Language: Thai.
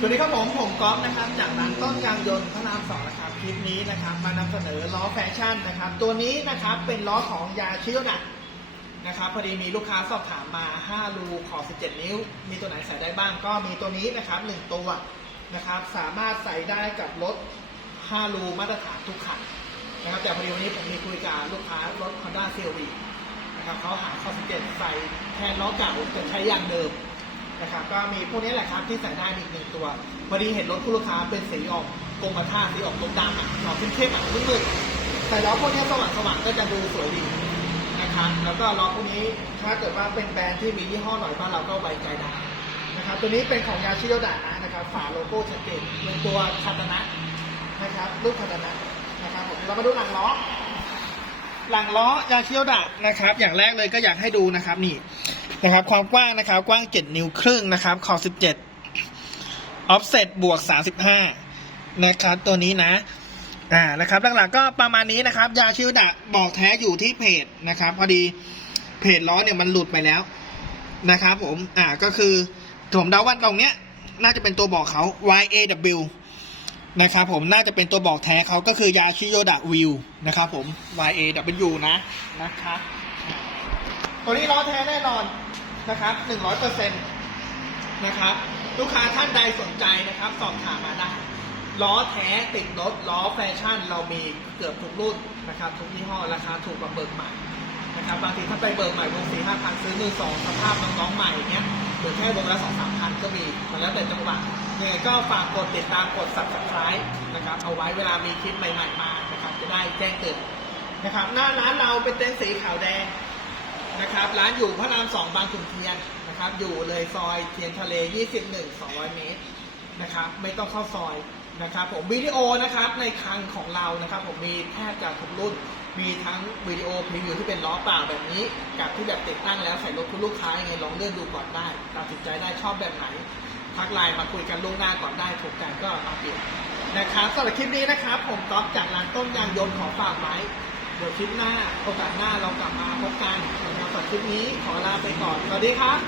สวัสดีครับผมผมก๊อฟนะครับจากร้านต้นยางยนต์พระรามสองนะครับคลิปนี้นะครับ มานำเสนอล้อแฟชั่นนะครับ ตัวนี้นะครับเป็นล้อของยาชิโยดะนะครับพอดีมีลูกค้าสอบถามมา 5 รูขอบ17 นิ้ว มีตัวไหนใส่ได้บ้างก็มีตัวนี้นะครับ 1 ตัวนะครับ สามารถใส่ได้กับรถ 5 รูมาตรฐานทุกคันนะครับแต่พอดีวันนี้ผมมีคุยกับลูกค้ารถ Honda CRV นะครับเขาหาข้อ17ใส่แทนล้อเก่าจะใช้ยางเดิม นะครับก็มีพวกนี้แหละครับที่ใส่ได้อีกหนึ่งตัวพอดีเห็นรถผู้ลูกค้าเป็นสีออกกรมท่าสีออกลมดำอะออกเข้มๆอะมืดๆใส่ล้อพวกนี้สว่างสว่างๆก็จะดูสวยดีนะครับแล้วก็ล้อพวกนี้ถ้าเกิดว่าเป็นแบรนด์ที่มียี่ห้อหน่อยบ้านเราก็ไว้ใจได้นะครับตัวนี้เป็นของยาชิโยดะนะครับฝาโลโก้ชัดเจนเป็นตัวคาตนะนะครับรูปคาตนะนะครับผมเรามาดูหลังล้อหลังล้อยาชิโยดะนะครับ อย่างแรกเลยก็อยากให้ดูนะครับ นี่ นะครับ ความกว้างนะครับ กว้าง 7 นิ้วครึ่งนะครับ ขอบ17 offset บวก 35 นะครับ ตัวนี้นะ อ่า นะครับ หลักๆ ก็ประมาณนี้นะครับ ยาชิโยดะบอกแท้อยู่ที่เพจนะครับ พอดีเพจล้อเนี่ยมันหลุดไปแล้วนะครับผม อ่า ก็คือผมเดาว่าตรงเนี้ย น่าจะเป็นตัวบอกเขา YAW นะครับผมน่าจะเป็นตัวบอกแท้เขาก็คือยาชิโยดะวิวนะครับผม YAW นะ นะครับตัวนี้ล้อแท้แน่นอน นะครับ100%นต์นะครับ ลูกค้าท่านใดสนใจนะครับ สอบถามมาได้ ล้อแท้ติดรถล้อแฟชั่น เรามีเกือบทุกรุ่นนะครับทุกยี่ห้อราคาถูกกว่าเบิกใหม่นะครับบางทีถ้าไปเบิกใหม่วงสี่ห้าพันซื้อมือสองสภาพน้องๆใหม่เนี้ยเหลือแค่วงละสองสามพันก็มีมันแล้วแต่จังหวะยังไงก็ฝากกดติดตามกด subscribe นะครับเอาไว้เวลามีคลิปใหม่ ๆมานะครับจะได้แจ้งเตือนนะครับหน้าร้านเราเป็นเต็นท์สีขาวแดง นะครับ ร้านอยู่พระรามสองบางขุนเทียนนะครับ อยู่เลยซอยเทียนทะเล 21 200 เมตรนะครับ ไม่ต้องเข้าซอยนะครับ ผมวิดีโอนะครับในคลังของเรานะครับ ผมมีแทบจะทุกรุ่น มีทั้งวิดีโอพรีวิวที่เป็นล้อเปล่าแบบนี้ กับที่แบบติดตั้งแล้วใส่รถคุณลูกค้ายังไงลองเลื่อนดูก่อนได้ตัดสินใจได้ชอบแบบไหนทักไลน์มาคุยกันล่วงหน้าก่อนได้ถูกใจก็มาเปลี่ยนนะครับสำหรับคลิปนี้นะครับ ผมก๊อฟจากร้านต้นยางยนต์ขอฝากไว้ เดี๋ยวคลิปหน้าโอกาสหน้าเรากลับมาพบกันสำหรับคลิปนี้ขอลาไปก่อนสวัสดีครับ